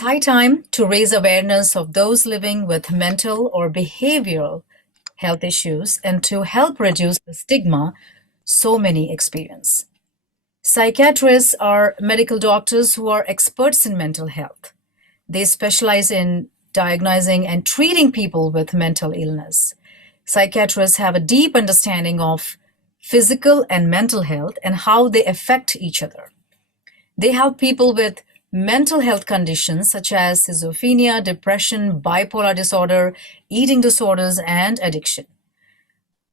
It's high time to raise awareness of those living with mental or behavioral health issues and to help reduce the stigma so many experience. Psychiatrists are medical doctors who are experts in mental health. They specialize in diagnosing and treating people with mental illness. Psychiatrists have a deep understanding of physical and mental health and how they affect each other. They help people with mental health conditions such as schizophrenia, depression, bipolar disorder, eating disorders, and addiction.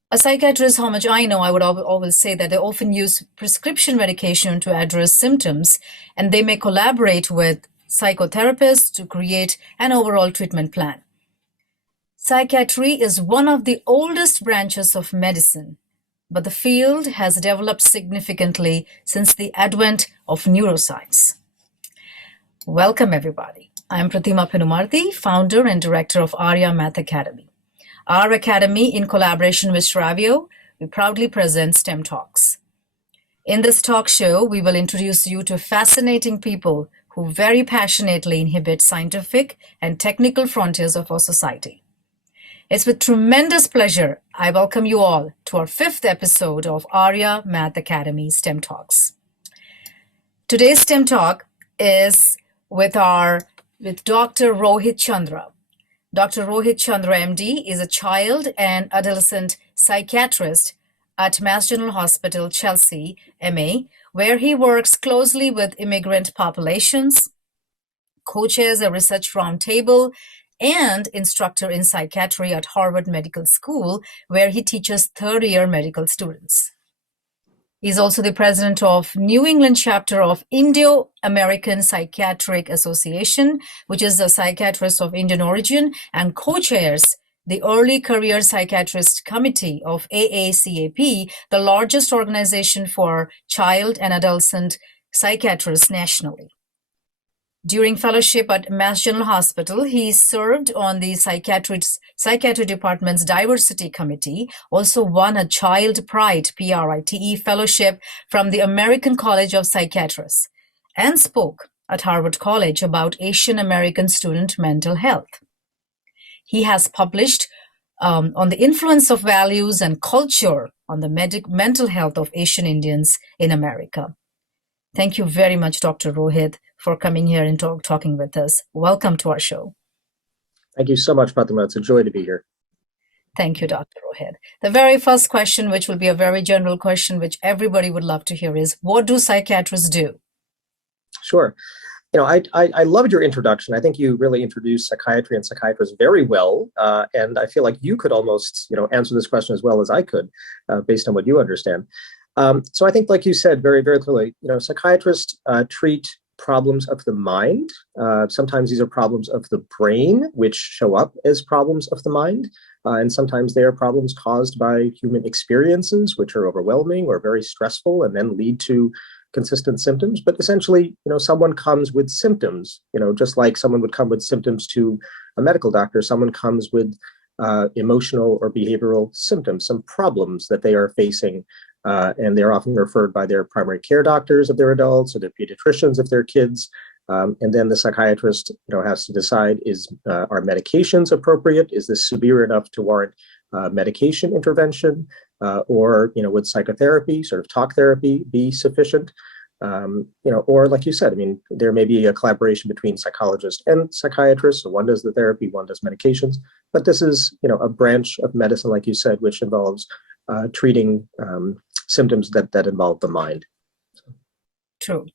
A psychiatrist, how much I know, I would always say that they often use prescription medication to address symptoms, and they may collaborate with psychotherapists to create an overall treatment plan. Psychiatry is one of the oldest branches of medicine, but the field has developed significantly since the advent of neuroscience. Welcome, everybody. I'm Pratima Penumarthy, founder and director of Arya Math Academy. Our academy, in collaboration with Shravio, we proudly present STEM Talks. In this talk show, we will introduce you to fascinating people who very passionately inhabit scientific and technical frontiers of our society. It's with tremendous pleasure I welcome you all to our fifth episode of Arya Math Academy STEM Talks. Today's STEM Talk is with Dr. Rohit Chandra. Dr. Rohit Chandra, MD, is a child and adolescent psychiatrist at Mass General Hospital, Chelsea, MA, where he works closely with immigrant populations, co-chairs a research roundtable, and instructor in psychiatry at Harvard Medical School, where he teaches third-year medical students. He's also the president of New England chapter of Indo-American Psychiatric Association, which is a psychiatrist of Indian origin, and co-chairs the Early Career Psychiatrist Committee of AACAP, the largest organization for child and adolescent psychiatrists nationally. During fellowship at Mass General Hospital, he served on the Psychiatry Department's Diversity Committee, also won a Child Pride, PRITE, fellowship from the American College of Psychiatrists, and spoke at Harvard College about Asian American student mental health. He has published on the influence of values and culture on the mental health of Asian Indians in America. Thank you very much, Dr. Rohit, for coming here and talking with us. Welcome to our show. Thank you so much, Fatima. It's a joy to be here. Thank you, Dr. Rohit. The very first question, which will be a very general question, which everybody would love to hear, is what do psychiatrists do? Sure. You know, I loved your introduction. I think you really introduced psychiatry and psychiatrists very well. And I feel like you could almost, answer this question as well as I could, based on what you understand. So I think, like you said, very, very clearly, psychiatrists treat problems of the mind. Sometimes these are problems of the brain, which show up as problems of the mind. And sometimes they are problems caused by human experiences, which are overwhelming or very stressful and then lead to consistent symptoms. But essentially, someone comes with symptoms, just like someone would come with symptoms to a medical doctor, someone comes with emotional or behavioral symptoms, some problems that they are facing. And they're often referred by their primary care doctors if they're adults or their pediatricians if they're kids. And then the psychiatrist, has to decide, are medications appropriate? Is this severe enough to warrant medication intervention? Or, would psychotherapy, sort of talk therapy, be sufficient? Or like you said, there may be a collaboration between psychologists and psychiatrists. So one does the therapy, one does medications. But this is, a branch of medicine, like you said, which involves treating symptoms that involve the mind. True.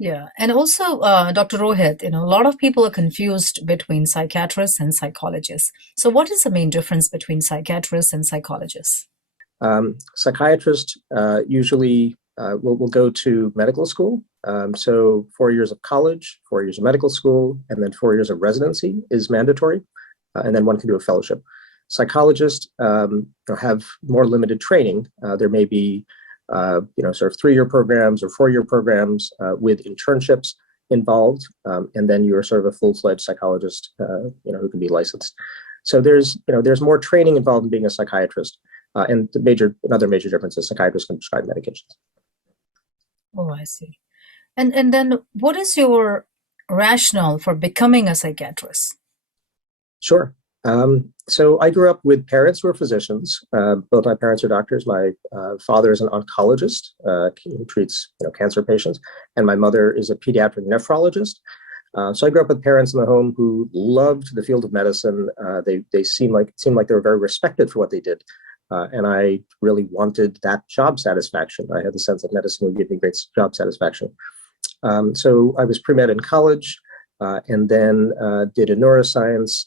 Yeah. And also, Dr. Rohit, a lot of people are confused between psychiatrists and psychologists. So what is the main difference between psychiatrists and psychologists? Psychiatrists usually will go to medical school. So 4 years of college, 4 years of medical school, and then 4 years of residency is mandatory. And then one can do a fellowship. Psychologists have more limited training. There may be, sort of 3-year programs or 4-year programs with internships involved, and then you're sort of a full-fledged psychologist, who can be licensed. So there's more training involved in being a psychiatrist, and another major difference is psychiatrists can prescribe medications. Oh, I see. And then what is your rationale for becoming a psychiatrist? Sure. So I grew up with parents who are physicians. Both my parents are doctors. My father is an oncologist who treats cancer patients, and my mother is a pediatric nephrologist. So I grew up with parents in the home who loved the field of medicine. They seemed like they were very respected for what they did, and I really wanted that job satisfaction. I had the sense that medicine would give me great job satisfaction. So I was pre-med in college, and then did a neuroscience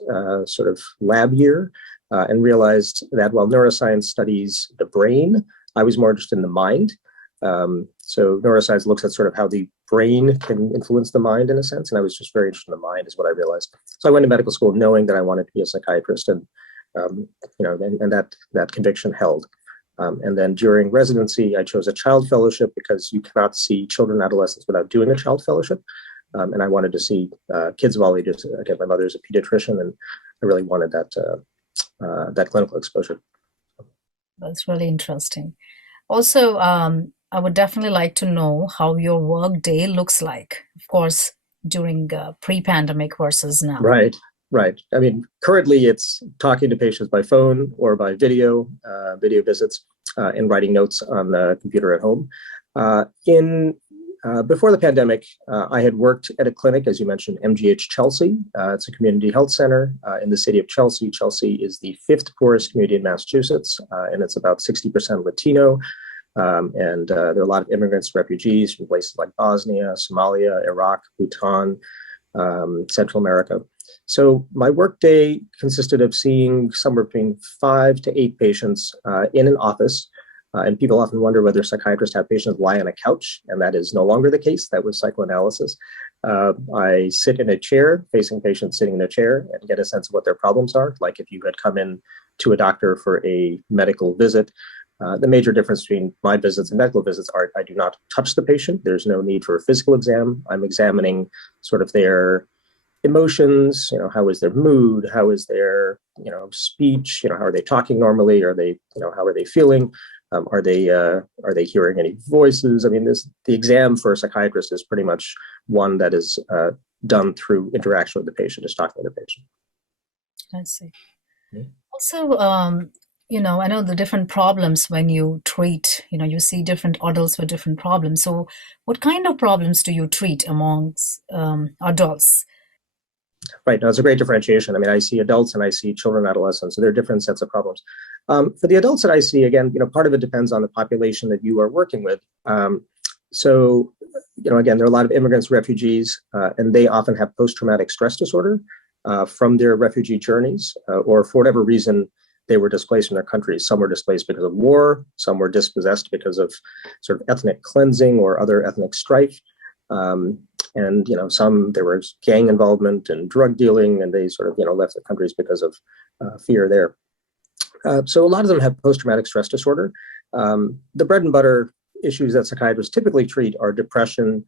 sort of lab year, and realized that while neuroscience studies the brain, I was more interested in the mind. So neuroscience looks at sort of how the brain can influence the mind in a sense, and I was just very interested in the mind is what I realized. So I went to medical school knowing that I wanted to be a psychiatrist, and that conviction held. And then during residency, I chose a child fellowship because you cannot see children and adolescents without doing a child fellowship. And I wanted to see kids of all ages. Again, my mother is a pediatrician, and I really wanted that clinical exposure. That's really interesting. Also, I would definitely like to know how your work day looks like, of course, during pre-pandemic versus now. Right, right. I mean, currently it's talking to patients by phone or by video visits, and writing notes on the computer at home. Before the pandemic, I had worked at a clinic, as you mentioned, MGH Chelsea. It's a community health center in the city of Chelsea. Chelsea is the fifth poorest community in Massachusetts, and it's about 60% Latino. And there are a lot of immigrants, refugees from places like Bosnia, Somalia, Iraq, Bhutan, Central America. So my workday consisted of seeing somewhere between 5 to 8 patients in an office. And people often wonder whether psychiatrists have patients lie on a couch, and that is no longer the case. That was psychoanalysis. I sit in a chair, facing patients sitting in a chair, and get a sense of what their problems are. Like if you had come in to a doctor for a medical visit, the major difference between my visits and medical visits are I do not touch the patient. There's no need for a physical exam. I'm examining sort of their emotions, how is their mood, how is their, speech, how are they talking normally? Are they, how are they feeling? Are they hearing any voices? I mean, the exam for a psychiatrist is pretty much one that is done through interaction with the patient, just talking to the patient. I see. Mm-hmm. Also, I know the different problems when you treat, you see different adults with different problems. So what kind of problems do you treat amongst adults? Right. No, it's a great differentiation. I mean, I see adults and I see children and adolescents, so there are different sets of problems. For the adults that I see, again, part of it depends on the population that you are working with. So, again, there are a lot of immigrants, refugees, and they often have post-traumatic stress disorder from their refugee journeys, or for whatever reason, they were displaced from their countries. Some were displaced because of war, some were dispossessed because of sort of ethnic cleansing or other ethnic strife. And some there was gang involvement and drug dealing, and they sort of left their countries because of fear there. So a lot of them have post-traumatic stress disorder. The bread and butter issues that psychiatrists typically treat are depression,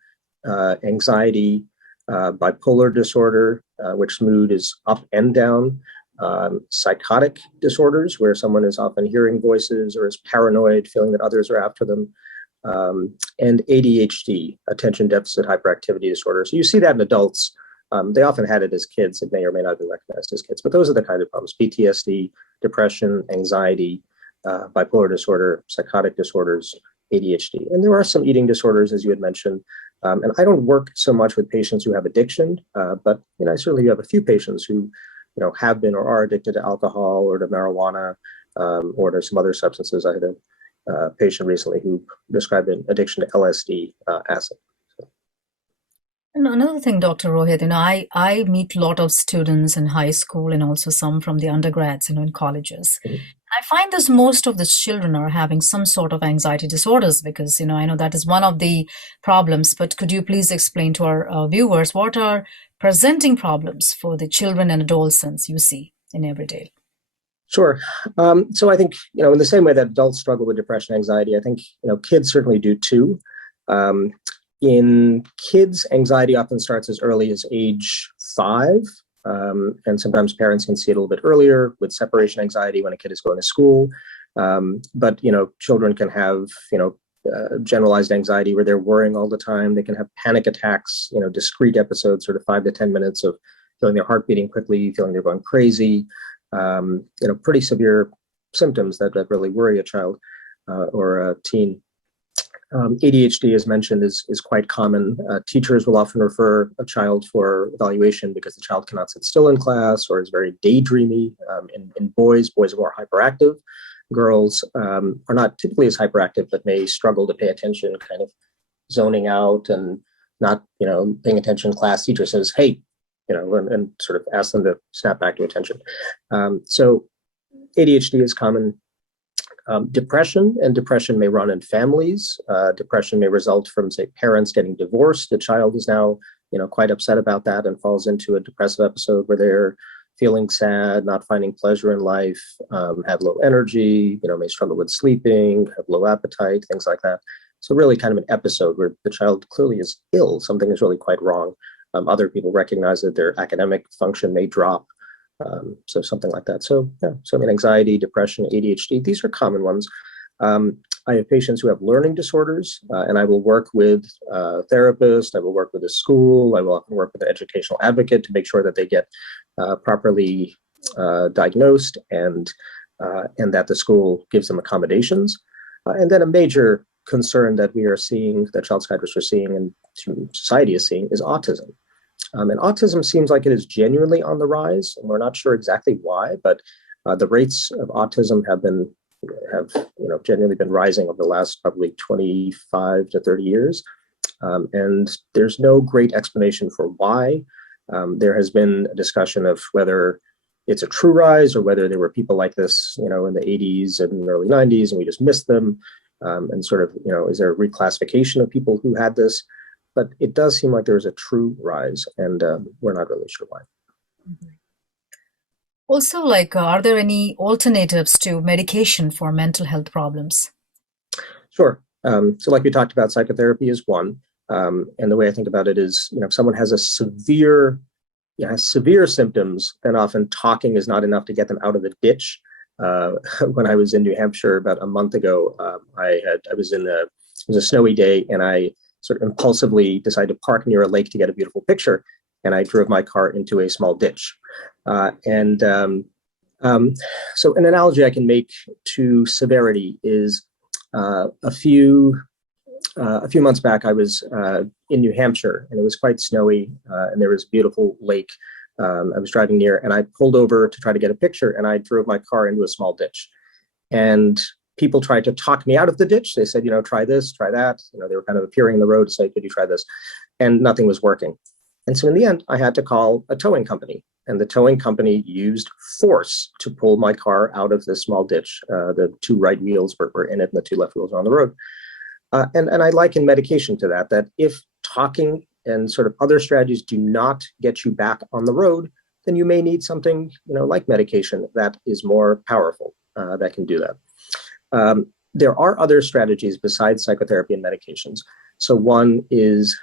anxiety, bipolar disorder, which mood is up and down, psychotic disorders, where someone is often hearing voices or is paranoid, feeling that others are after them. And ADHD, attention deficit hyperactivity disorder. So you see that in adults. They often had it as kids. It may or may not be recognized as kids, but those are the kind of problems: PTSD, depression, anxiety, bipolar disorder, psychotic disorders, ADHD. And there are some eating disorders, as you had mentioned. And I don't work so much with patients who have addiction, but I certainly have a few patients who have been or are addicted to alcohol or to marijuana, or to some other substances. I had a patient recently who described an addiction to LSD acid. So. And another thing, Dr. Rohit, I meet a lot of students in high school and also some from the undergrads, in colleges. Mm-hmm. I find this most of the children are having some sort of anxiety disorders because, I know that is one of the problems, but could you please explain to our viewers what are presenting problems for the children and adolescents you see in everyday? Sure. So I think, in the same way that adults struggle with depression, anxiety, I think, kids certainly do too. In kids, anxiety often starts as early as age 5. And sometimes parents can see it a little bit earlier with separation anxiety when a kid is going to school. But, children can have, generalized anxiety where they're worrying all the time. They can have panic attacks, discrete episodes, sort of 5 to 10 minutes of feeling their heart beating quickly, feeling they're going crazy, pretty severe symptoms that really worry a child or a teen. ADHD, as mentioned, is quite common. Teachers will often refer a child for evaluation because the child cannot sit still in class or is very daydreamy. In boys are more hyperactive. Girls are not typically as hyperactive, but may struggle to pay attention, kind of zoning out and not, paying attention in class. Teacher says, "Hey," and sort of ask them to snap back to attention. So ADHD is common. Depression may run in families. Depression may result from, say, parents getting divorced. The child is now, quite upset about that and falls into a depressive episode where they're feeling sad, not finding pleasure in life, have low energy, may struggle with sleeping, have low appetite, things like that. So really kind of an episode where the child clearly is ill. Something is really quite wrong. Other people recognize that their academic function may drop. So something like that. So anxiety, depression, ADHD, these are common ones. I have patients who have learning disorders, and I will work with a therapist, I will work with a school, I will often work with an educational advocate to make sure that they get properly diagnosed and that the school gives them accommodations. And then a major concern that we are seeing, that child psychiatrists are seeing and society is seeing, is autism. And autism seems like it is genuinely on the rise, and we're not sure exactly why, but the rates of autism have genuinely been rising over the last probably 25 to 30 years. And there's no great explanation for why. There has been a discussion of whether it's a true rise or whether there were people like this, in the 80s and early 90s, and we just missed them. And sort of, is there a reclassification of people who had this? But it does seem like there is a true rise, and we're not really sure why. Also, are there any alternatives to medication for mental health problems? Sure. So like we talked about, psychotherapy is one. And the way I think about it is, if someone has severe symptoms, then often talking is not enough to get them out of the ditch. When I was in New Hampshire about a month ago, it was a snowy day, and I sort of impulsively decided to park near a lake to get a beautiful picture, and I drove my car into a small ditch. So an analogy I can make to severity is a few months back, I was in New Hampshire, and it was quite snowy, and there was a beautiful lake I was driving near, and I pulled over to try to get a picture, and I drove my car into a small ditch. And people tried to talk me out of the ditch. They said, try this, try that. They were kind of appearing in the road to say, could you try this? And nothing was working. And so in the end, I had to call a towing company. And the towing company used force to pull my car out of this small ditch. The two right wheels were in it, and the two left wheels were on the road. And I liken medication to that if talking and sort of other strategies do not get you back on the road, then you may need something, like medication that is more powerful, that can do that. There are other strategies besides psychotherapy and medications. So one is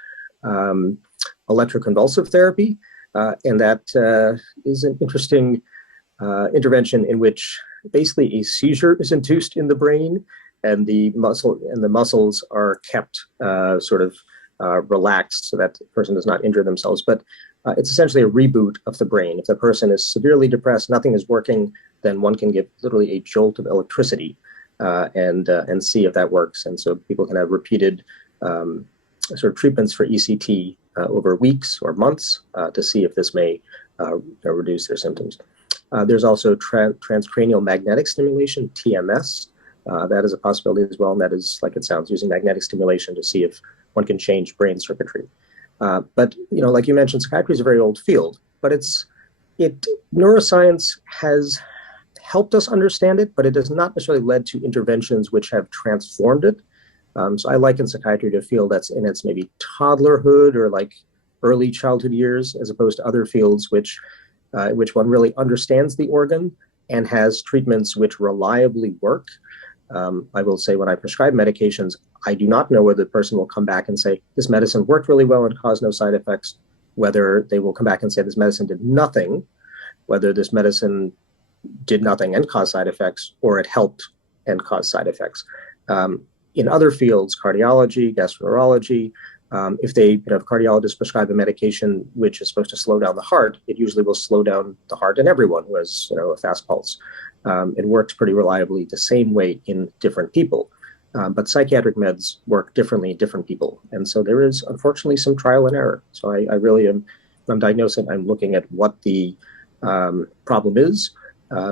electroconvulsive therapy, and that is an interesting intervention in which basically a seizure is induced in the brain, and the muscles are kept relaxed so that the person does not injure themselves. But it's essentially a reboot of the brain. If the person is severely depressed, nothing is working, then one can give literally a jolt of electricity and see if that works. And so people can have repeated sort of treatments for ECT over weeks or months to see if this may reduce their symptoms. There's also transcranial magnetic stimulation, TMS. That is a possibility as well, and that is, like it sounds, using magnetic stimulation to see if one can change brain circuitry. But like you mentioned, psychiatry is a very old field, but neuroscience has helped us understand it, but it has not necessarily led to interventions which have transformed it. So I liken psychiatry to a field that's in its maybe toddlerhood or like early childhood years, as opposed to other fields which one really understands the organ and has treatments which reliably work. I will say, when I prescribe medications, I do not know whether the person will come back and say, this medicine worked really well and caused no side effects, whether they will come back and say this medicine did nothing, whether this medicine did nothing and caused side effects, or it helped and caused side effects. In other fields, cardiology, gastroenterology, if they, if cardiologists prescribe a medication which is supposed to slow down the heart, it usually will slow down the heart in everyone who has, a fast pulse. It works pretty reliably the same way in different people. But psychiatric meds work differently in different people. And so there is, unfortunately, some trial and error. So I really am, when I'm diagnosing, I'm looking at what the problem is,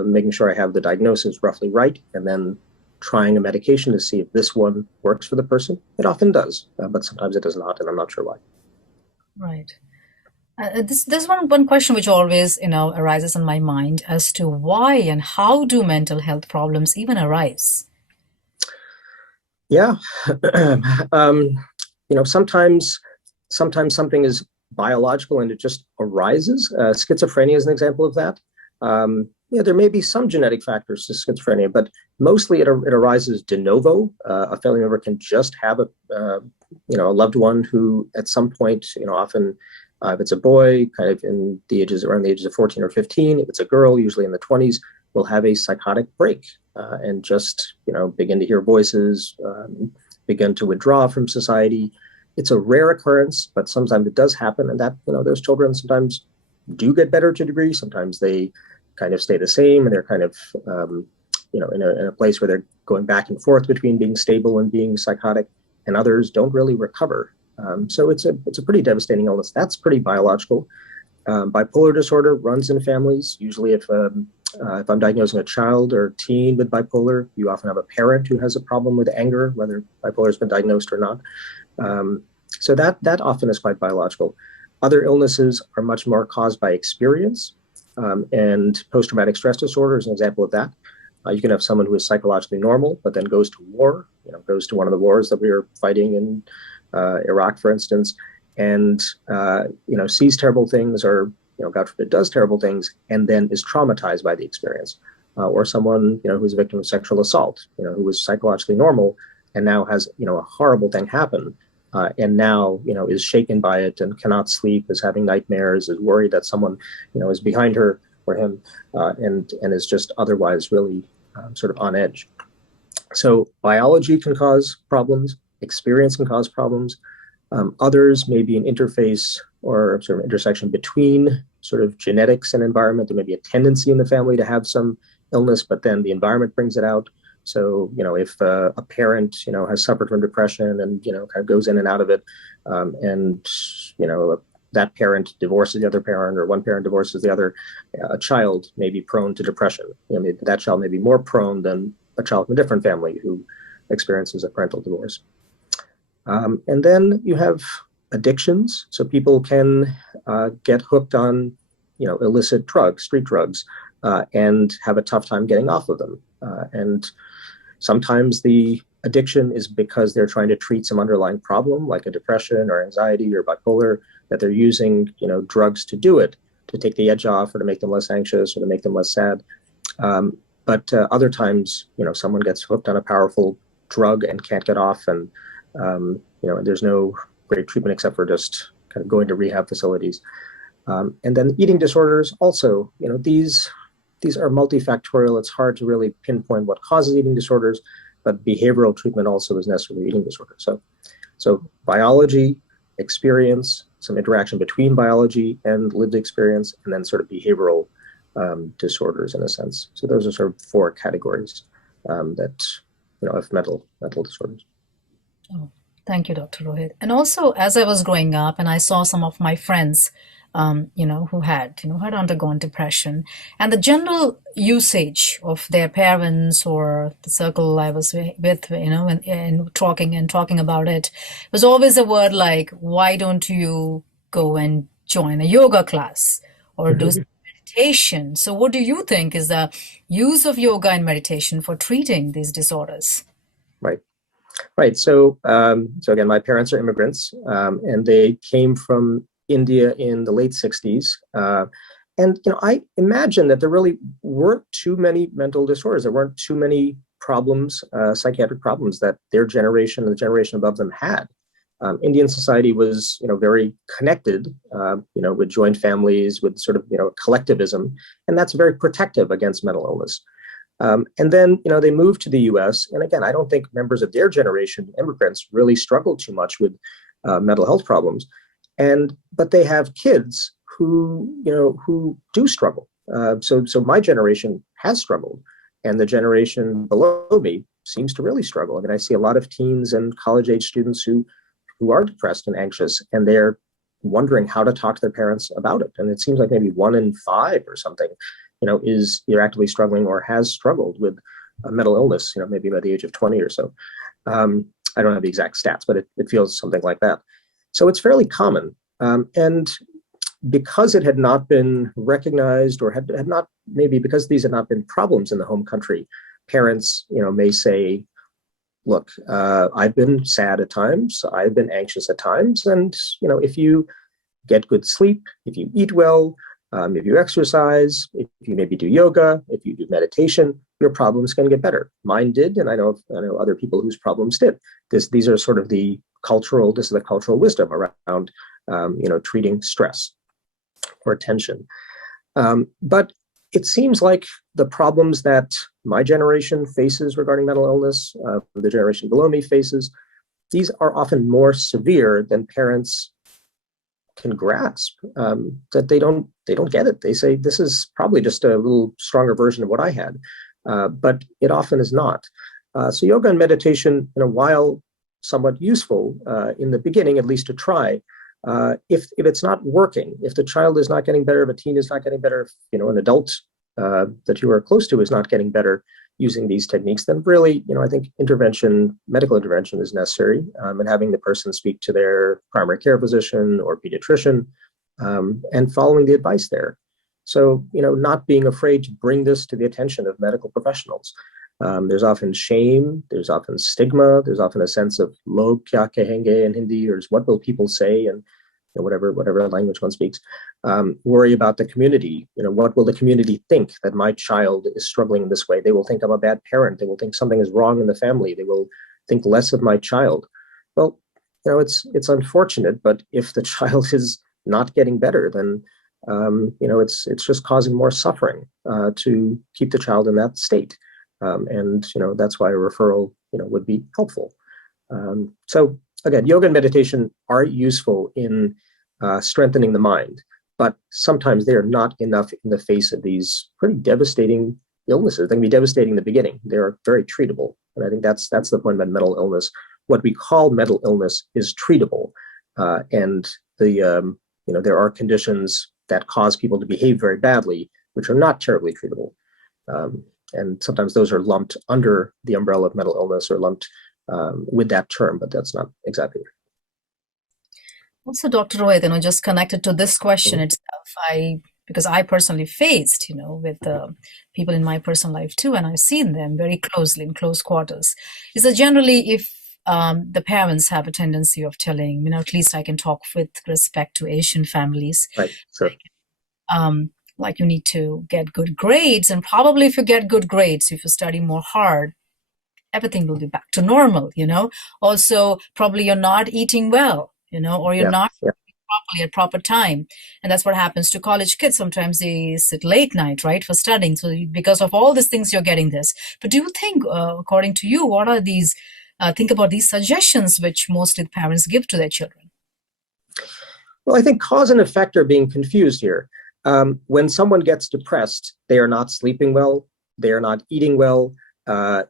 making sure I have the diagnosis roughly right, and then trying a medication to see if this one works for the person. It often does, but sometimes it does not, and I'm not sure why. Right. There's one question which always, arises in my mind as to why and how do mental health problems even arise? Yeah, um, sometimes something is biological and it just arises. Schizophrenia is an example of that. There may be some genetic factors to schizophrenia, but mostly it arises de novo. A family member can just have a loved one who, at some point, often if it's a boy, kind of in the ages around the ages of 14 or 15. If it's a girl, usually in the 20s, will have a psychotic break and just begin to hear voices, begin to withdraw from society. It's a rare occurrence, but sometimes it does happen, and that those children sometimes do get better to a degree. Sometimes they kind of stay the same, and they're kind of in a place where they're going back and forth between being stable and being psychotic, and others don't really recover. So it's a pretty devastating illness. That's pretty biological. Bipolar disorder runs in families. Usually, if I'm diagnosing a child or teen with bipolar, you often have a parent who has a problem with anger, whether bipolar has been diagnosed or not. So that often is quite biological. Other illnesses are much more caused by experience, and post-traumatic stress disorder is an example of that. You can have someone who is psychologically normal, but then goes to war, goes to one of the wars that we were fighting in Iraq, for instance, and sees terrible things, or God forbid, does terrible things, and then is traumatized by the experience. Or someone who's a victim of sexual assault, who was psychologically normal and now has a horrible thing happen, and now is shaken by it and cannot sleep, is having nightmares, is worried that someone is behind her or him, and is just otherwise really sort of on edge. So biology can cause problems, experience can cause problems. Others may be an interface or sort of intersection between sort of genetics and environment. There may be a tendency in the family to have some illness, but then the environment brings it out. So, if a parent, has suffered from depression and, kind of goes in and out of it, and, that parent divorces the other parent, or one parent divorces the other, a child may be prone to depression. Maybe that child may be more prone than a child from a different family who experiences a parental divorce. And then you have addictions. So people can get hooked on, illicit drugs, street drugs, and have a tough time getting off of them. And sometimes the addiction is because they're trying to treat some underlying problem, like a depression or anxiety or bipolar, that they're using, drugs to do it, to take the edge off, or to make them less anxious, or to make them less sad. But other times, someone gets hooked on a powerful drug and can't get off, and there's no great treatment except for just kind of going to rehab facilities. And then eating disorders also, these are multifactorial. It's hard to really pinpoint what causes eating disorders, but behavioral treatment also is necessary for eating disorders. So biology, experience, some interaction between biology and lived experience, and then sort of behavioral disorders in a sense. So those are sort of four categories that of mental disorders. Oh, thank you, Dr. Rohit. And also, as I was growing up and I saw some of my friends, who had undergone depression, and the general usage of their parents or the circle I was with, and talking about it, was always a word like, why don't you go and join a yoga class or do some meditation? So what do you think is the use of yoga and meditation for treating these disorders? Right. Right. So again, my parents are immigrants, and they came from India in the late 60s. And I imagine that there really weren't too many mental disorders. There weren't too many problems, psychiatric problems, that their generation and the generation above them had. Indian society was, very connected, with joint families, with sort of, collectivism, and that's very protective against mental illness. And then, they moved to the US. And again, I don't think members of their generation, immigrants, really struggled too much with mental health problems. But they have kids who do struggle. So my generation has struggled, and the generation below me seems to really struggle. I mean, I see a lot of teens and college age students who are depressed and anxious, and they're wondering how to talk to their parents about it. And it seems like maybe 1 in 5 or something, is either actively struggling or has struggled with a mental illness, maybe by the age of 20 or so. I don't have the exact stats, but it feels something like that. So it's fairly common. And because it had not been recognized, or had not, maybe because these had not been problems in the home country, parents, may say, look, I've been sad at times, I've been anxious at times, and if you get good sleep, if you eat well, if you exercise, if you maybe do yoga, if you do meditation, your problems can get better. Mine did, and I know other people whose problems did. These are sort of the cultural wisdom around treating stress or tension. But it seems like the problems that my generation faces regarding mental illness, the generation below me faces, these are often more severe than parents can grasp. That they don't get it. They say, this is probably just a little stronger version of what I had, but it often is not. So yoga and meditation, while somewhat useful in the beginning, at least to try, if it's not working, if the child is not getting better, if a teen is not getting better, if, an adult that you are close to is not getting better using these techniques, then really, I think medical intervention is necessary, and having the person speak to their primary care physician or pediatrician, and following the advice there. So, not being afraid to bring this to the attention of medical professionals. There's often shame, there's often stigma, there's often a sense of log kya kahenge in Hindi, or what will people say, and whatever language one speaks. Worry about the community. What will the community think that my child is struggling in this way? They will think I'm a bad parent. They will think something is wrong in the family. They will think less of my child. Well, it's unfortunate, but if the child is not getting better, then it's just causing more suffering to keep the child in that state. And that's why a referral would be helpful. So again, yoga and meditation are useful in strengthening the mind, but sometimes they are not enough in the face of these pretty devastating illnesses. They can be devastating in the beginning. They are very treatable, and I think that's the point about mental illness. What we call mental illness is treatable, and there are conditions that cause people to behave very badly, which are not terribly treatable. And sometimes those are lumped under the umbrella of mental illness, or lumped with that term, but that's not exactly right. Also, Dr. Rohit, just connected to this question itself, because I personally faced, with people in my personal life too, and I've seen them very closely in close quarters, is that generally if the parents have a tendency of telling, at least I can talk with respect to Asian families. Right, sure. Like you need to get good grades, and probably if you get good grades, if you study more hard, everything will be back to normal, Also, probably you're not eating well, or you're not properly at proper time. And that's what happens to college kids. Sometimes they sit late night, right, for studying. So because of all these things, you're getting this. But do you think, according to you, what are these, think about these suggestions which mostly parents give to their children? Well, I think cause and effect are being confused here. When someone gets depressed, they are not sleeping well, they are not eating well,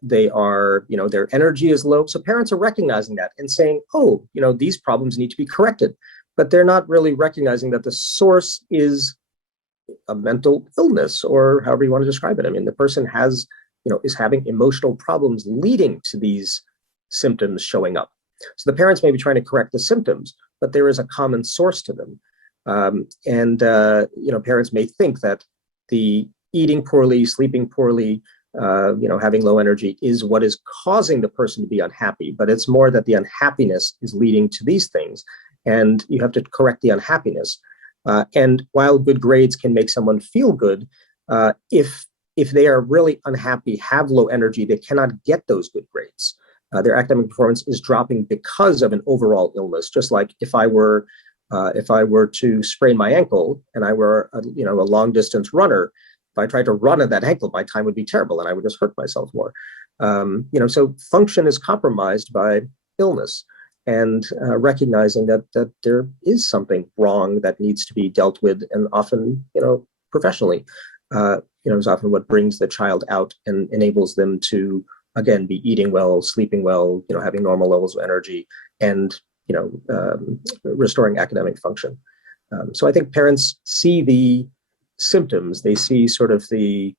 they are, their energy is low. So parents are recognizing that and saying, oh, these problems need to be corrected. But they're not really recognizing that the source is a mental illness, or however you want to describe it. I mean, the person has, is having emotional problems leading to these symptoms showing up. So the parents may be trying to correct the symptoms, but there is a common source to them. Parents may think that the eating poorly, sleeping poorly, having low energy is what is causing the person to be unhappy, but it's more that the unhappiness is leading to these things, and you have to correct the unhappiness. And while good grades can make someone feel good, if they are really unhappy, have low energy, they cannot get those good grades. Their academic performance is dropping because of an overall illness. Just like if I were to sprain my ankle and I were a long distance runner, if I tried to run at that ankle, my time would be terrible and I would just hurt myself more. So function is compromised by illness, and recognizing that there is something wrong that needs to be dealt with, and often, professionally, is often what brings the child out and enables them to, again, be eating well, sleeping well, having normal levels of energy, and restoring academic function. So I think parents see the symptoms, they see sort of the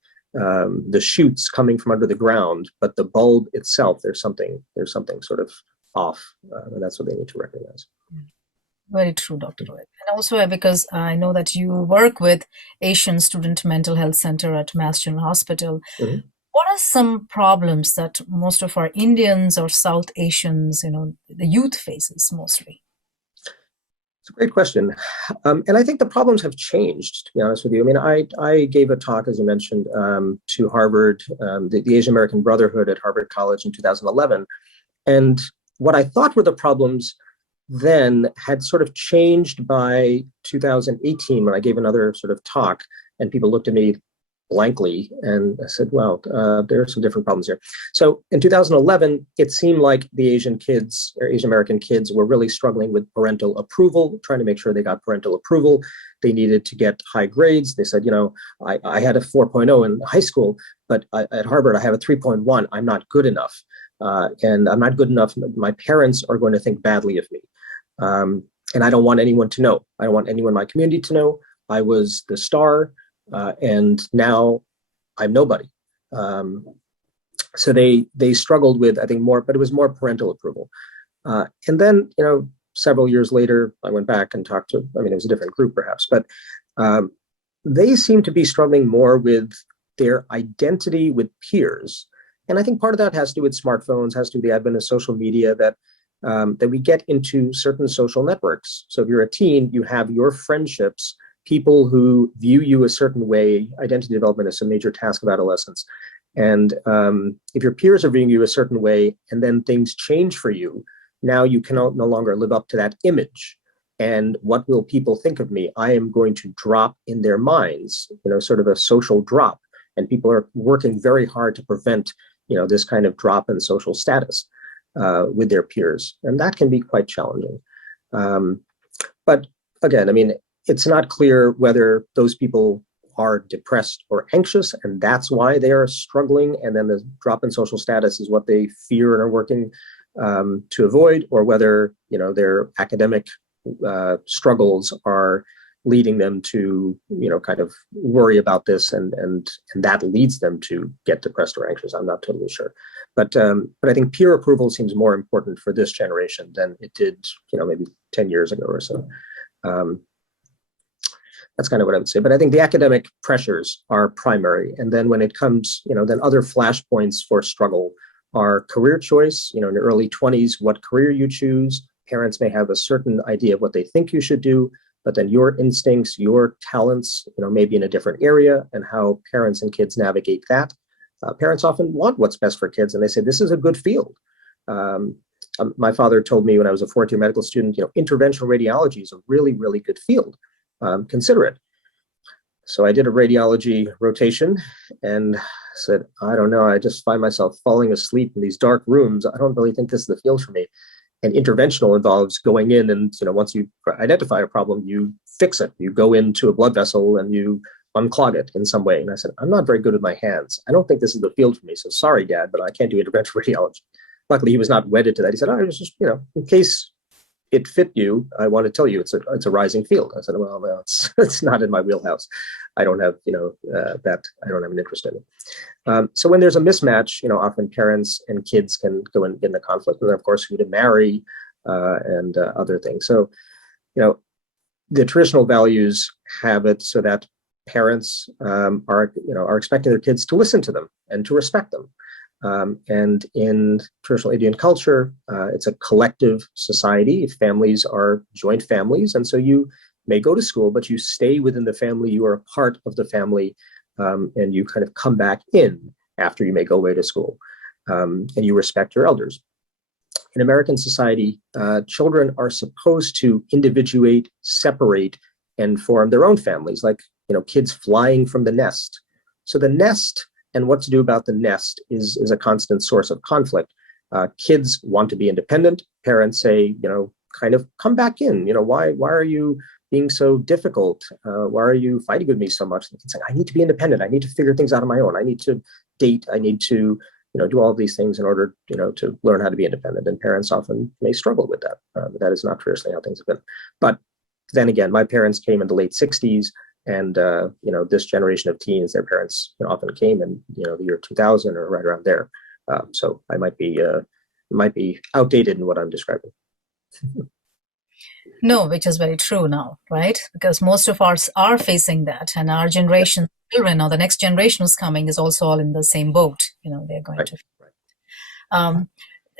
shoots coming from under the ground, but the bulb itself, there's something sort of off, and that's what they need to recognize. Very true, Dr. Rohit. And also because I know that you work with Asian Student Mental Health Center at Mass General Hospital. Mhm. What are some problems that most of our Indians or South Asians, the youth faces mostly? It's a great question. And I think the problems have changed, to be honest with you. I mean, I gave a talk, as you mentioned, to Harvard, the Asian American Brotherhood at Harvard College in 2011. And what I thought were the problems then had sort of changed by 2018 when I gave another sort of talk, and people looked at me blankly, and I said, well, there are some different problems here. So in 2011, it seemed like the Asian kids, or Asian American kids, were really struggling with parental approval, trying to make sure they got parental approval. They needed to get high grades. They said, I had a 4.0 in high school, but at Harvard, I have a 3.1. I'm not good enough. And I'm not good enough. My parents are going to think badly of me. And I don't want anyone to know. I don't want anyone in my community to know. I was the star. And now I'm nobody. So they struggled with, I think, more, but it was more parental approval. And then, several years later, I went back and talked to, it was a different group perhaps, but they seem to be struggling more with their identity with peers. And I think part of that has to do with smartphones, has to do with the advent of social media, that we get into certain social networks. So if you're a teen, you have your friendships, people who view you a certain way. Identity development is a major task of adolescence. And if your peers are viewing you a certain way, and then things change for you, now you can no longer live up to that image. And what will people think of me? I am going to drop in their minds, sort of a social drop. And people are working very hard to prevent, this kind of drop in social status with their peers. And that can be quite challenging. But again, it's not clear whether those people are depressed or anxious, and that's why they are struggling. And then the drop in social status is what they fear and are working to avoid, or whether, their academic struggles are leading them to, kind of worry about this, and that leads them to get depressed or anxious. I'm not totally sure. But I think peer approval seems more important for this generation than it did, maybe 10 years ago or so. That's kind of what I would say. But I think the academic pressures are primary. And then when it comes, then other flashpoints for struggle are career choice. In the early 20s, what career you choose. Parents may have a certain idea of what they think you should do, but then your instincts, your talents, may be in a different area, and how parents and kids navigate that. Parents often want what's best for kids, and they say, this is a good field. My father told me when I was a fourth-year medical student, interventional radiology is a really, really good field. Consider it. So I did a radiology rotation and said, I don't know, I just find myself falling asleep in these dark rooms. I don't really think this is the field for me. And interventional involves going in and, once you identify a problem, you fix it. You go into a blood vessel and you unclog it in some way. And I said, I'm not very good with my hands. I don't think this is the field for me. So sorry, Dad, but I can't do interventional radiology. Luckily, he was not wedded to that. He said, it was just, in case it fit you, I want to tell you it's a rising field. I said, well, no, it's not in my wheelhouse. I don't have, that I don't have an interest in it. So when there's a mismatch, often parents and kids can go and get in a conflict, and then of course who to marry and other things. So, the traditional values have it so that parents are expecting their kids to listen to them and to respect them. And in traditional Indian culture, it's a collective society. Families are joint families. And so you may go to school, but you stay within the family. You are a part of the family, and you kind of come back in after you may go away to school, and you respect your elders. In American society, children are supposed to individuate, separate, and form their own families, like kids flying from the nest. So the nest and what to do about the nest is a constant source of conflict. Kids want to be independent. Parents say, kind of come back in. Why are you being so difficult? Why are you fighting with me so much? And the kid's saying, I need to be independent. I need to figure things out on my own. I need to date. I need to, do all of these things in order, to learn how to be independent. And parents often may struggle with that. But that is not traditionally how things have been. But then again, my parents came in the late 60s. And, this generation of teens, their parents often came in, the year 2000 or right around there. So I might be outdated in what I'm describing. No, which is very true now, right? Because most of us are facing that, and our generation, children, or the next generation who's coming, is also all in the same boat. They're going to. Um,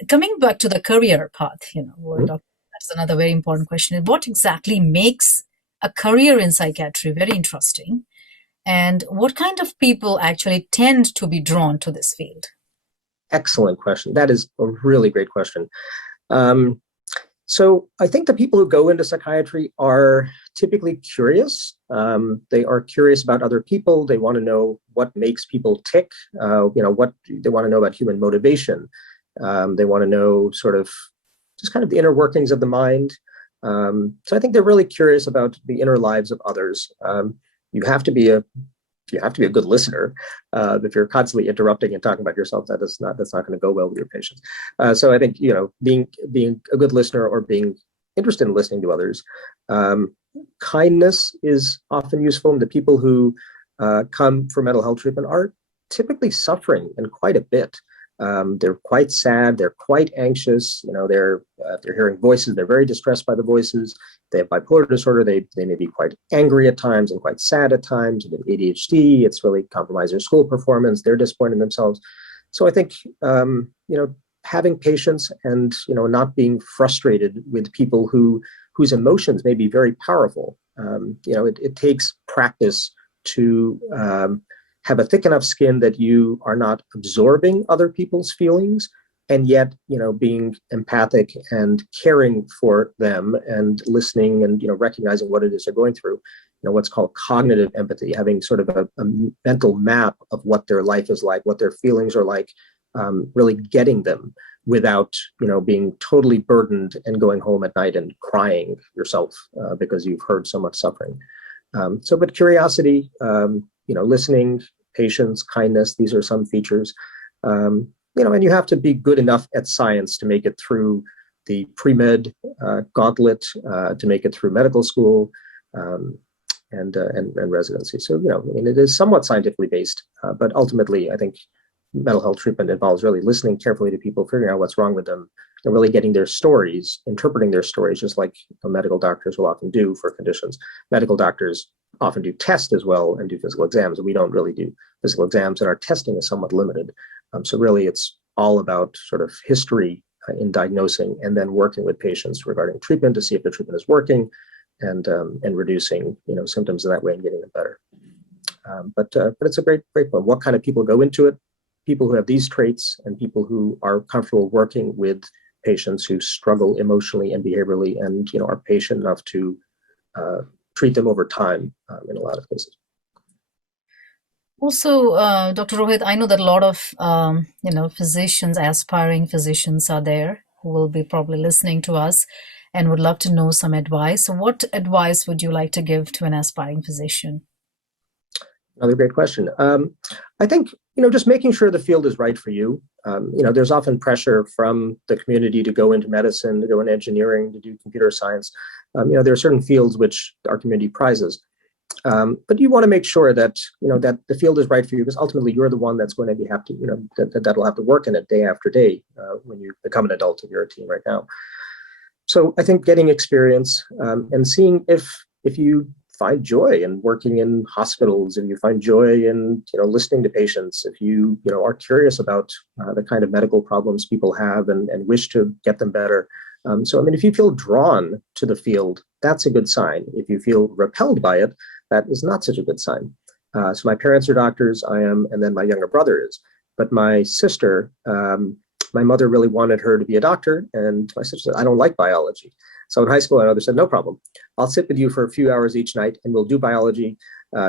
Coming back to the career path, that's another very important question. What exactly makes a career in psychiatry very interesting, and what kind of people actually tend to be drawn to this field? Excellent question. That is a really great question. So I think the people who go into psychiatry are typically curious. They are curious about other people. They want to know what makes people tick. What they want to know about human motivation. They want to know sort of just kind of the inner workings of the mind. So I think they're really curious about the inner lives of others. You have to be a good listener. If you're constantly interrupting and talking about yourself, that's not going to go well with your patients. So I think being a good listener or being interested in listening to others. Kindness is often useful. And the people who come for mental health treatment are typically suffering, and quite a bit. They're quite sad. They're quite anxious. They're hearing voices. They're very distressed by the voices. They have bipolar disorder. They may be quite angry at times and quite sad at times. They have ADHD. It's really compromised their school performance. They're disappointed in themselves. So I think having patience and not being frustrated with people whose emotions may be very powerful. It takes practice to have a thick enough skin that you are not absorbing other people's feelings, and yet, being empathic and caring for them and listening and, recognizing what it is they're going through, what's called cognitive empathy, having sort of a mental map of what their life is like, what their feelings are like, really getting them without, being totally burdened and going home at night and crying yourself because you've heard so much suffering. But curiosity, listening, patience, kindness, these are some features. And you have to be good enough at science to make it through the pre-med gauntlet, to make it through medical school and residency. So, it is somewhat scientifically based, but ultimately, I think mental health treatment involves really listening carefully to people, figuring out what's wrong with them, and really getting their stories, interpreting their stories, just like medical doctors will often do for conditions. Medical doctors often do tests as well and do physical exams, and we don't really do physical exams, and our testing is somewhat limited. So really, it's all about sort of history in diagnosing and then working with patients regarding treatment to see if the treatment is working and reducing symptoms in that way and getting them better. But it's a great point. What kind of people go into it? People who have these traits and people who are comfortable working with patients who struggle emotionally and behaviorally and are patient enough to treat them over time in a lot of cases. Also, Dr. Rohit, I know that a lot of physicians, aspiring physicians are there who will be probably listening to us and would love to know some advice. So what advice would you like to give to an aspiring physician? Another great question. I think, just making sure the field is right for you. There's often pressure from the community to go into medicine, to go into engineering, to do computer science. There are certain fields which our community prizes. But you want to make sure that, that the field is right for you, because ultimately you're the one that's going to have to, that'll have to work in it day after day when you become an adult, if you're a teen right now. So I think getting experience and seeing if you find joy in working in hospitals, if you find joy in listening to patients, if you are curious about the kind of medical problems people have and wish to get them better. So if you feel drawn to the field, that's a good sign. If you feel repelled by it, that is not such a good sign. So my parents are doctors, I am, and then my younger brother is. But my sister, my mother really wanted her to be a doctor, and my sister said, I don't like biology. So in high school, my mother said, no problem. I'll sit with you for a few hours each night, and we'll do biology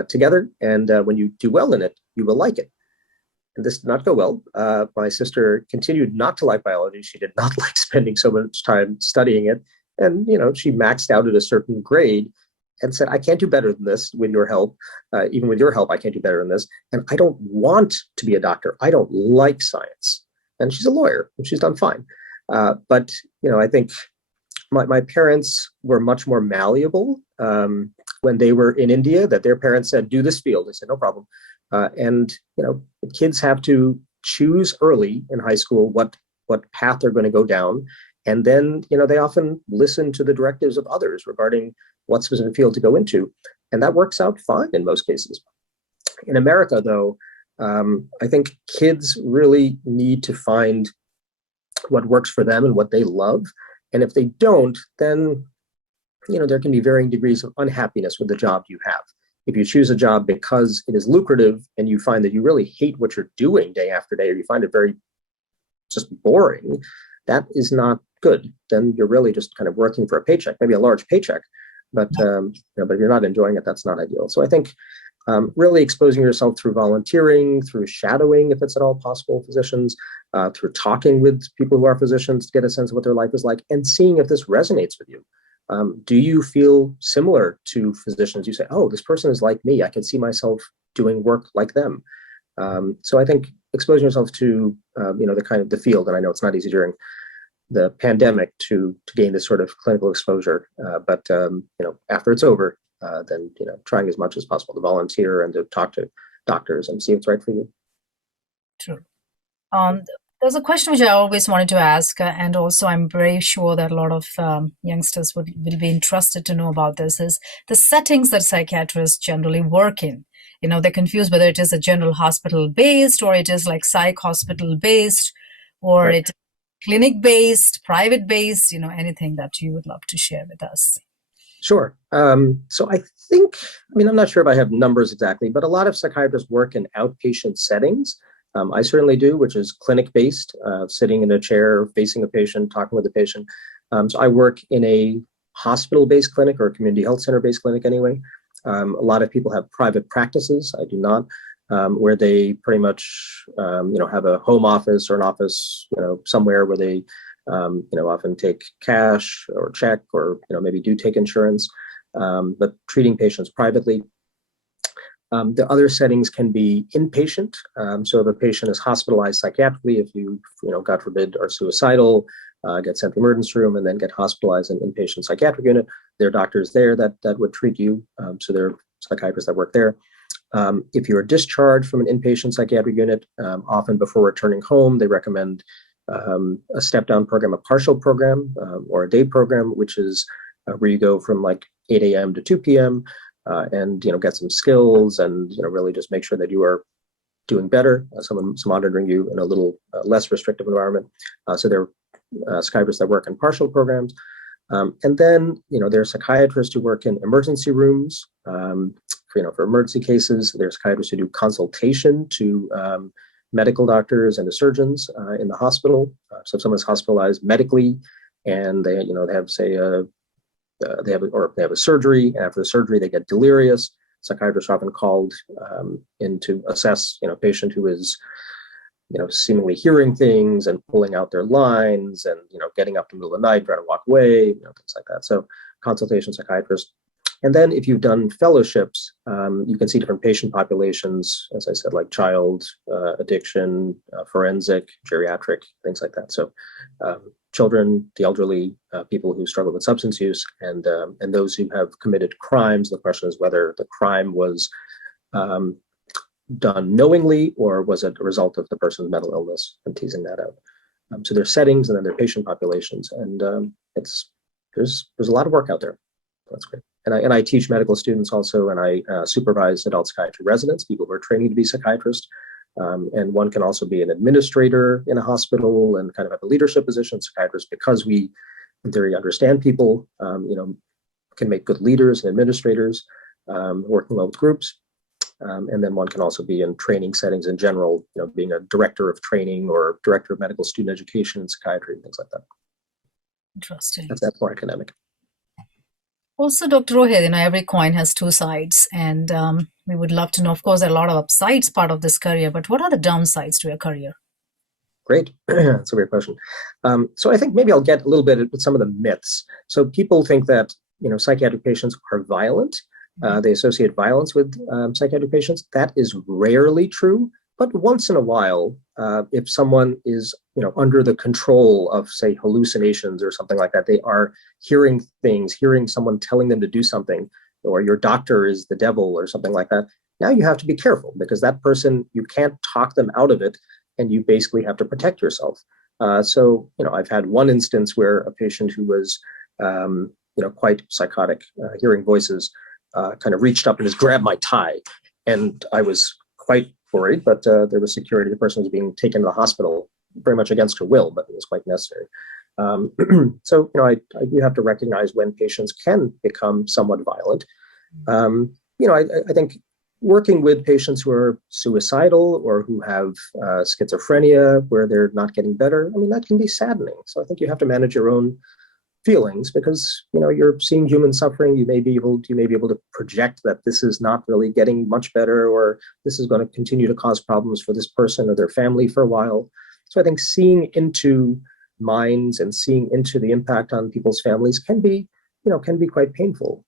together. And when you do well in it, you will like it. And this did not go well. My sister continued not to like biology. She did not like spending so much time studying it. And, she maxed out at a certain grade and said, I can't do better than this with your help. Even with your help, I can't do better than this. And I don't want to be a doctor. I don't like science. And she's a lawyer, and she's done fine. But, I think my parents were much more malleable when they were in India, that their parents said, do this field. They said, no problem. And kids have to choose early in high school what path they're going to go down. And then, they often listen to the directives of others regarding what specific field to go into. And that works out fine in most cases. In America, though, I think kids really need to find what works for them and what they love. And if they don't, then, there can be varying degrees of unhappiness with the job you have. If you choose a job because it is lucrative and you find that you really hate what you're doing day after day, or you find it very just boring, that is not good. Then you're really just kind of working for a paycheck, maybe a large paycheck, but but if you're not enjoying it, that's not ideal. So I think really exposing yourself through volunteering, through shadowing, if it's at all possible, physicians, through talking with people who are physicians to get a sense of what their life is like, and seeing if this resonates with you. Do you feel similar to physicians? You say, oh, this person is like me. I can see myself doing work like them. So I think exposing yourself to, the kind of the field, and I know it's not easy during the pandemic to gain this sort of clinical exposure. But after it's over, then, trying as much as possible to volunteer and to talk to doctors and see what's right for you. True. There's a question which I always wanted to ask, and also I'm very sure that a lot of youngsters will be interested to know about this, is the settings that psychiatrists generally work in. They're confused whether it is a general hospital based, or it is like psych hospital based, or Right. it is clinic based, private based, anything that you would love to share with us. Sure. So I think, I'm not sure if I have numbers exactly, but a lot of psychiatrists work in outpatient settings. I certainly do, which is clinic-based, sitting in a chair, facing a patient, talking with the patient. So I work in a hospital-based clinic, or a community health center-based clinic anyway. A lot of people have private practices. I do not, where they pretty much, have a home office or an office, somewhere where they, often take cash or check, or, maybe do take insurance, but treating patients privately. The other settings can be inpatient. So if a patient is hospitalized psychiatrically, if you, God forbid, are suicidal, get sent to the emergency room and then get hospitalized in inpatient psychiatric unit, there are doctors there that would treat you. So there are psychiatrists that work there. If you are discharged from an inpatient psychiatric unit, often before returning home, they recommend a step-down program, a partial program, or a day program, which is where you go from like 8 a.m. to 2 p.m., and get some skills, and really just make sure that you are doing better. Someone's monitoring you in a little less restrictive environment. So there are psychiatrists that work in partial programs, and then there are psychiatrists who work in emergency rooms. For emergency cases, there are psychiatrists who do consultation to medical doctors and to surgeons in the hospital. So if someone's hospitalized medically, and they have, say, they have a surgery, and after the surgery they get delirious, psychiatrists are often called in to assess a patient who is seemingly hearing things and pulling out their lines, and getting up in the middle of the night, trying to walk away, things like that. So consultation psychiatrist. And then if you've done fellowships, you can see different patient populations, as I said, like child addiction, forensic, geriatric, things like that. So children, the elderly, people who struggle with substance use, and those who have committed crimes. The question is whether the crime was done knowingly, or was it a result of the person's mental illness, and teasing that out. So there's settings, and then there are patient populations, and there's a lot of work out there. That's great. And I teach medical students also, and I supervise adult psychiatry residents, people who are training to be psychiatrists. And one can also be an administrator in a hospital and kind of have a leadership position. Psychiatrists, because we, in theory, understand people, can make good leaders and administrators, working well with groups. And then one can also be in training settings in general, being a director of training or director of medical student education in psychiatry and things like that. Interesting. That's more academic. Also, Dr. Rohit, every coin has two sides, and we would love to know. Of course, there are a lot of upsides part of this career, but what are the downsides to your career? Great. That's a great question. So I think maybe I'll get a little bit with some of the myths. So people think that, psychiatric patients are violent. They associate violence with psychiatric patients. That is rarely true. But once in a while, if someone is, under the control of, say, hallucinations or something like that, they are hearing things, hearing someone telling them to do something, or your doctor is the devil or something like that. Now you have to be careful because that person, you can't talk them out of it, and you basically have to protect yourself. So, I've had one instance where a patient who was, quite psychotic, hearing voices, kind of reached up and just grabbed my tie. And I was quite worried, but there was security. The person was being taken to the hospital very much against her will, but it was quite necessary. So, I do have to recognize when patients can become somewhat violent. I think working with patients who are suicidal or who have schizophrenia where they're not getting better, that can be saddening. So I think you have to manage your own feelings because you're seeing human suffering. You may be able to project that this is not really getting much better, or this is going to continue to cause problems for this person or their family for a while. So I think seeing into minds and seeing into the impact on people's families can be quite painful.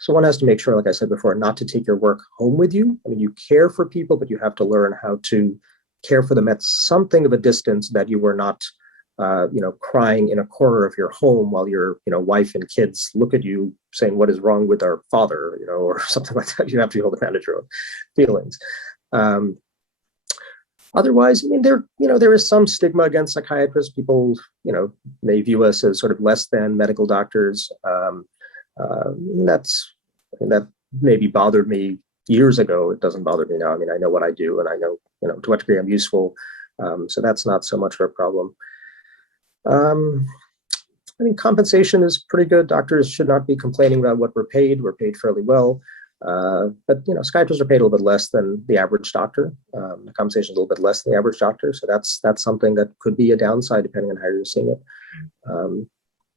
So one has to make sure, like I said before, not to take your work home with you. You care for people, but you have to learn how to care for them at something of a distance, that you are not, crying in a corner of your home while your, wife and kids look at you saying, "What is wrong with our father?" Or something like that. You have to be able to manage your own feelings. Otherwise, there is some stigma against psychiatrists. People, may view us as sort of less than medical doctors. That maybe bothered me years ago. It doesn't bother me now. I know what I do, and I know, to what degree I'm useful. So that's not so much of a problem. Compensation is pretty good. Doctors should not be complaining about what we're paid. We're paid fairly well. But psychiatrists are paid a little bit less than the average doctor. The compensation is a little bit less than the average doctor. So that's something that could be a downside depending on how you're seeing it.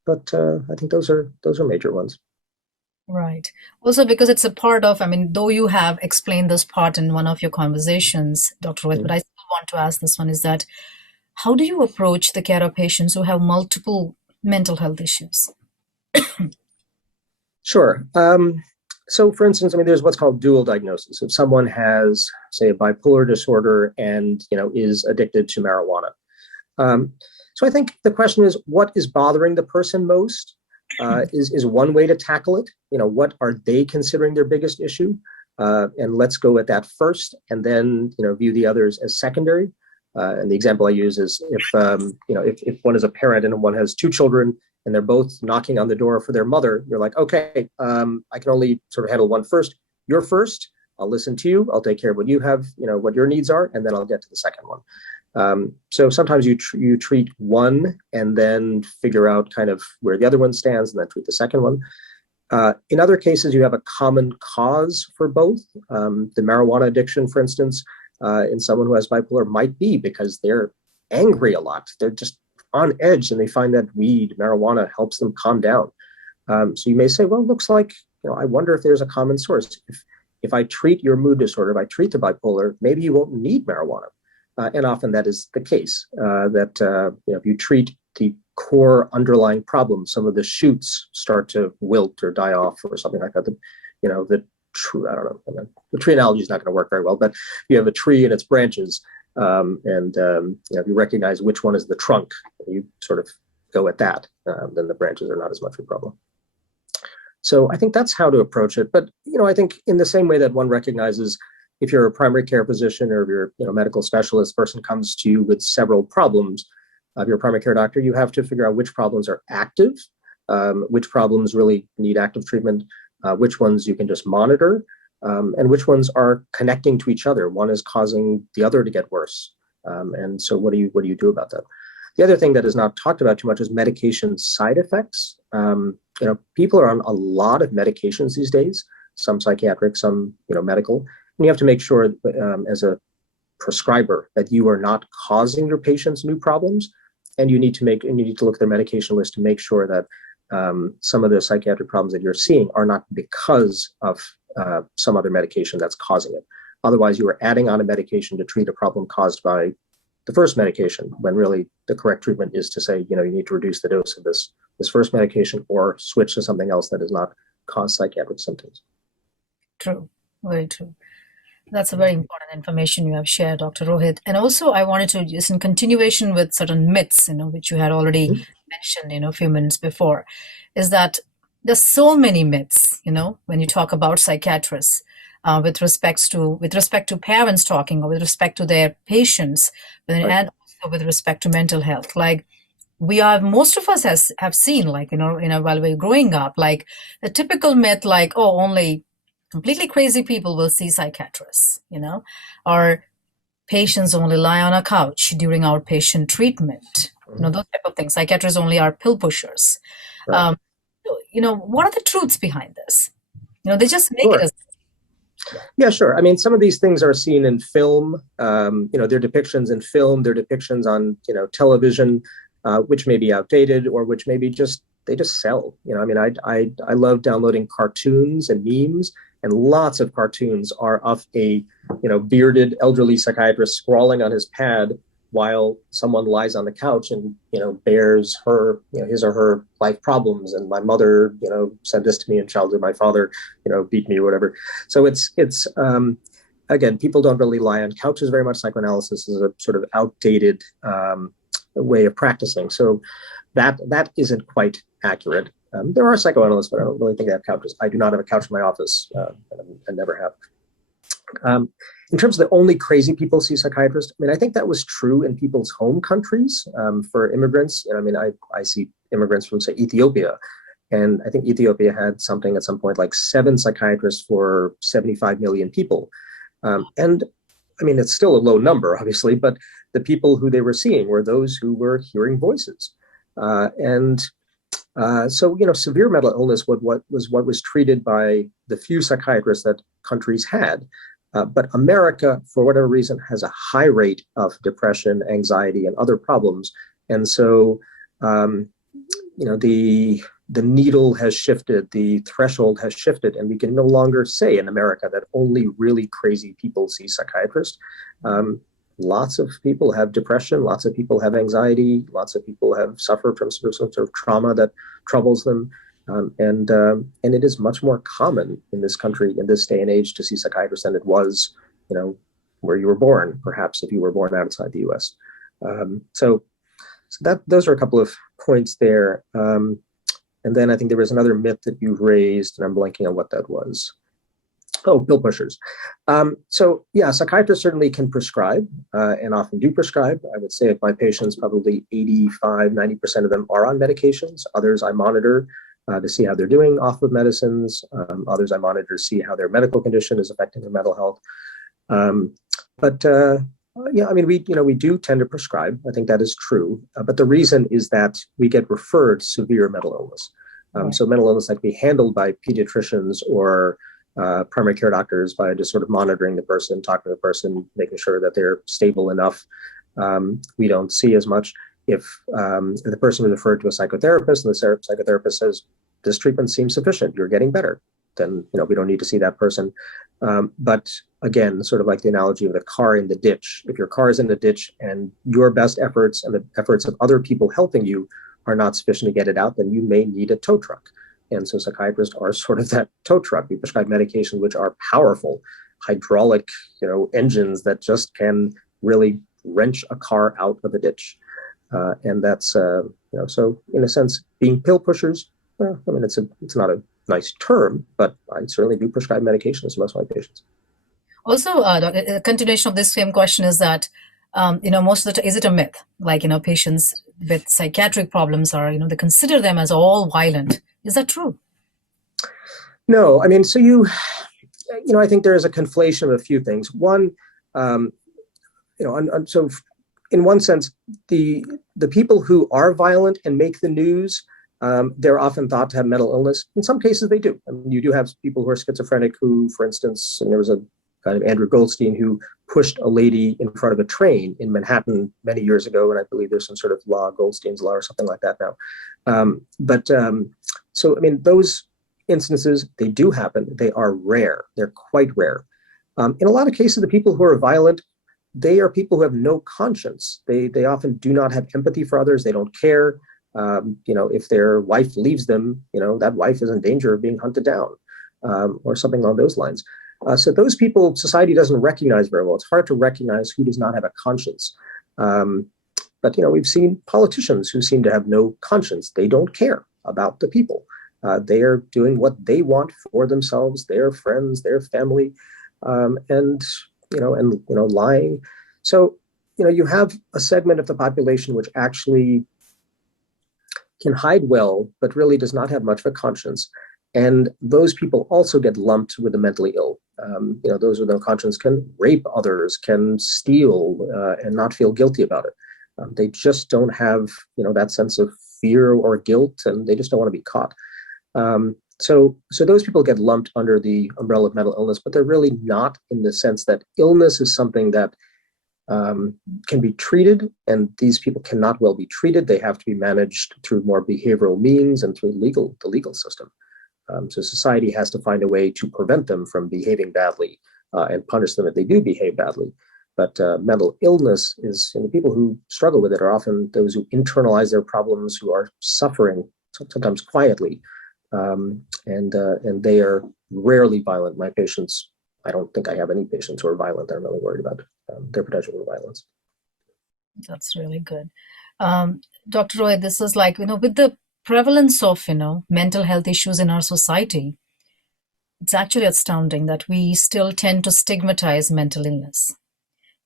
But I think those are major ones. Right. Also, because it's a part of, though you have explained this part in one of your conversations, Dr. Rohit, but I still want to ask this one is that how do you approach the care of patients who have multiple mental health issues? Sure. So, for instance, there's what's called dual diagnosis. If someone has, say, a bipolar disorder and is addicted to marijuana, so I think the question is, what is bothering the person most? Is one way to tackle it. What are they considering their biggest issue? And let's go at that first, and then view the others as secondary. And the example I use is if one is a parent and one has two children and they're both knocking on the door for their mother, you're like, okay, I can only sort of handle one first. You're first. I'll listen to you. I'll take care of what you have, what your needs are, and then I'll get to the second one. So sometimes you treat one and then figure out kind of where the other one stands and then treat the second one. In other cases, you have a common cause for both. The marijuana addiction, for instance, in someone who has bipolar might be because they're angry a lot. They're just on edge and they find that marijuana helps them calm down. So you may say, well, it looks like, I wonder if there's a common source. If I treat your mood disorder, if I treat the bipolar, maybe you won't need marijuana. And often that is the case, if you treat the core underlying problem, some of the shoots start to wilt or die off or something like that. I don't know. The tree analogy is not going to work very well, but you have a tree and its branches, if you recognize which one is the trunk, you sort of go at that, then the branches are not as much of a problem. So I think that's how to approach it. But, I think in the same way that one recognizes if you're a primary care physician or if you're a medical specialist, person comes to you with several problems, if you're a primary care doctor, you have to figure out which problems are active, which problems really need active treatment, which ones you can just monitor, and which ones are connecting to each other. One is causing the other to get worse. And so what do you do about that? The other thing that is not talked about too much is medication side effects. People are on a lot of medications these days, some psychiatric, some medical. And you have to make sure as a prescriber that you are not causing your patients new problems. And you need to look at their medication list to make sure that some of the psychiatric problems that you're seeing are not because of some other medication that's causing it. Otherwise, you are adding on a medication to treat a problem caused by the first medication, when really the correct treatment is to say, you need to reduce the dose of this first medication or switch to something else that does not cause psychiatric symptoms. True, very true. That's a very important information you have shared, Dr. Rohit. And also, I wanted to, just in continuation with certain myths, which you had already mentioned, a few minutes before, is that there's so many myths, when you talk about psychiatrists, with respect to parents talking, or with respect to their patients, Right. and also with respect to mental health. Like, most of us have seen, like, while we're growing up, like the typical myth, like, oh, only completely crazy people will see psychiatrists, or patients only lie on a couch during outpatient treatment, those type of things. Psychiatrists only are pill pushers. Right. What are the truths behind this? They just make Sure. it as. Yeah, sure. I mean, some of these things are seen in film. They're depictions in film. They're depictions on, television, which may be outdated or which maybe they just sell. I love downloading cartoons and memes, and lots of cartoons are of a, bearded elderly psychiatrist scrawling on his pad while someone lies on the couch and, bears her, his or her life problems. And my mother, said this to me in childhood. My father, beat me or whatever. So it's again, people don't really lie on couches very much. Psychoanalysis is a sort of outdated way of practicing. So that isn't quite accurate. There are psychoanalysts, but I don't really think they have couches. I do not have a couch in my office, and never have. In terms of the only crazy people see psychiatrists, I think that was true in people's home countries for immigrants. I see immigrants from, say, Ethiopia, and I think Ethiopia had something at some point like 7 psychiatrists for 75 million people. And it's still a low number, obviously, but the people who they were seeing were those who were hearing voices. So, severe mental illness was treated by the few psychiatrists that countries had. But America, for whatever reason, has a high rate of depression, anxiety, and other problems. And so, the needle has shifted, the threshold has shifted, and we can no longer say in America that only really crazy people see psychiatrists. Lots of people have depression, lots of people have anxiety, lots of people have suffered from some sort of trauma that troubles them. And it is much more common in this country, in this day and age, to see psychiatrists than it was, where you were born, perhaps if you were born outside the US. So those are a couple of points there. And then I think there was another myth that you raised, and I'm blanking on what that was. Oh, pill pushers. So yeah, psychiatrists certainly can prescribe and often do prescribe. I would say of my patients, probably 85, 90% of them are on medications. Others I monitor to see how they're doing off of medicines. Others I monitor to see how their medical condition is affecting their mental health. We do tend to prescribe. I think that is true. But the reason is that we get referred severe mental illness. So mental illness that can be handled by pediatricians or primary care doctors by just sort of monitoring the person, talking to the person, making sure that they're stable enough. We don't see as much. If the person is referred to a psychotherapist and the psychotherapist says, this treatment seems sufficient, you're getting better, then we don't need to see that person. But again, sort of like the analogy of the car in the ditch. If your car is in the ditch and your best efforts and the efforts of other people helping you are not sufficient to get it out, then you may need a tow truck. And so psychiatrists are sort of that tow truck. We prescribe medications which are powerful, hydraulic, engines that just can really wrench a car out of a ditch. And that's, so in a sense, being pill pushers, it's not a nice term, but I certainly do prescribe medications to most of my patients. Also, a continuation of this same question is that, most of the time, is it a myth? Like, patients with psychiatric problems are, they consider them as all violent. Is that true? No, so I think there is a conflation of a few things. One, so in one sense, the people who are violent and make the news, they're often thought to have mental illness. In some cases, they do. You do have people who are schizophrenic who, for instance, and there was a guy named Andrew Goldstein who pushed a lady in front of a train in Manhattan many years ago, and I believe there's some sort of law, Goldstein's law or something like that now. So I mean, those instances, they do happen. They are rare. They're quite rare. In a lot of cases, the people who are violent, they are people who have no conscience. They often do not have empathy for others. They don't care. If their wife leaves them, that wife is in danger of being hunted down, or something along those lines. So those people, society doesn't recognize very well. It's hard to recognize who does not have a conscience. But we've seen politicians who seem to have no conscience. They don't care about the people. They are doing what they want for themselves, their friends, their family, and lying. So you have a segment of the population which actually can hide well, but really does not have much of a conscience. And those people also get lumped with the mentally ill. Those with no conscience can rape others, can steal, and not feel guilty about it. They just don't have, that sense of fear or guilt, and they just don't want to be caught. So those people get lumped under the umbrella of mental illness, but they're really not, in the sense that illness is something that can be treated, and these people cannot well be treated. They have to be managed through more behavioral means and through the legal system. So society has to find a way to prevent them from behaving badly and punish them if they do behave badly. But mental illness is, and the people who struggle with it are often those who internalize their problems, who are suffering sometimes quietly, and they are rarely violent. My patients, I don't think I have any patients who are violent that I'm really worried about their potential for violence. That's really good. Dr. Roy, this is like, with the prevalence of, mental health issues in our society, it's actually astounding that we still tend to stigmatize mental illness.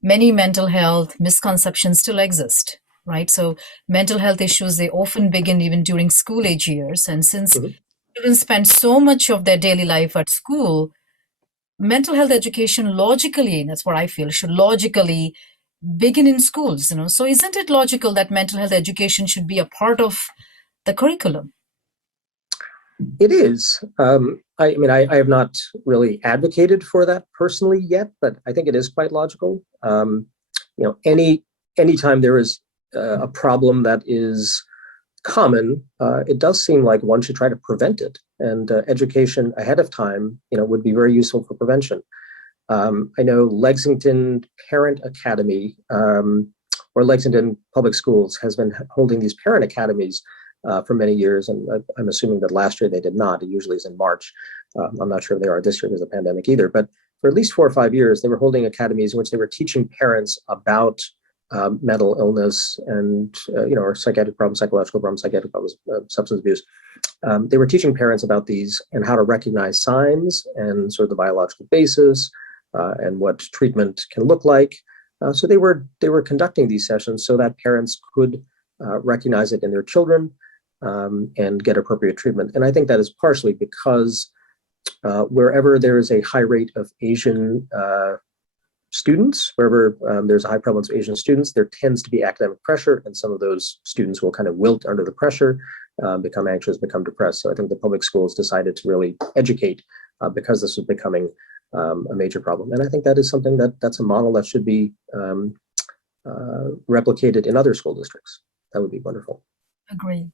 Many mental health misconceptions still exist, right? So mental health issues, they often begin even during school age years. And since children spend so much of their daily life at school, mental health education logically, that's what I feel, should logically begin in schools. So isn't it logical that mental health education should be a part of the curriculum? It is. I have not really advocated for that personally yet, but I think it is quite logical. Anytime there is a problem that is common, it does seem like one should try to prevent it, and education ahead of time, would be very useful for prevention. I know Lexington Parent Academy, or Lexington Public Schools, has been holding these parent academies for many years, and I'm assuming that last year they did not. It usually is in March. I'm not sure if they are this year because of the pandemic either, but for at least 4 or 5 years, they were holding academies in which they were teaching parents about mental illness and, or psychiatric problems, psychological problems, psychiatric problems, substance abuse. They were teaching parents about these and how to recognize signs and sort of the biological basis and what treatment can look like. So they were conducting these sessions so that parents could recognize it in their children and get appropriate treatment. And I think that is partially because wherever there is a high rate of Asian students, wherever there's a high prevalence of Asian students, there tends to be academic pressure, and some of those students will kind of wilt under the pressure, become anxious, become depressed. So I think the public schools decided to really educate because this was becoming a major problem. And I think that is something that's a model that should be replicated in other school districts. That would be wonderful. Agree.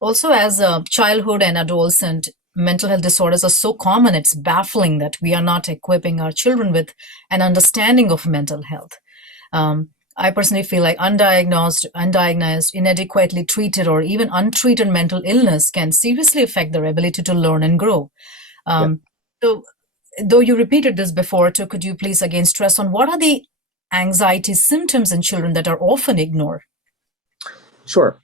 Also, as childhood and adolescent mental health disorders are so common, it's baffling that we are not equipping our children with an understanding of mental health. I personally feel like undiagnosed, inadequately treated, or even untreated mental illness can seriously affect their ability to learn and grow. So, though you repeated this before, too, could you please again stress on what are the anxiety symptoms in children that are often ignored? Sure.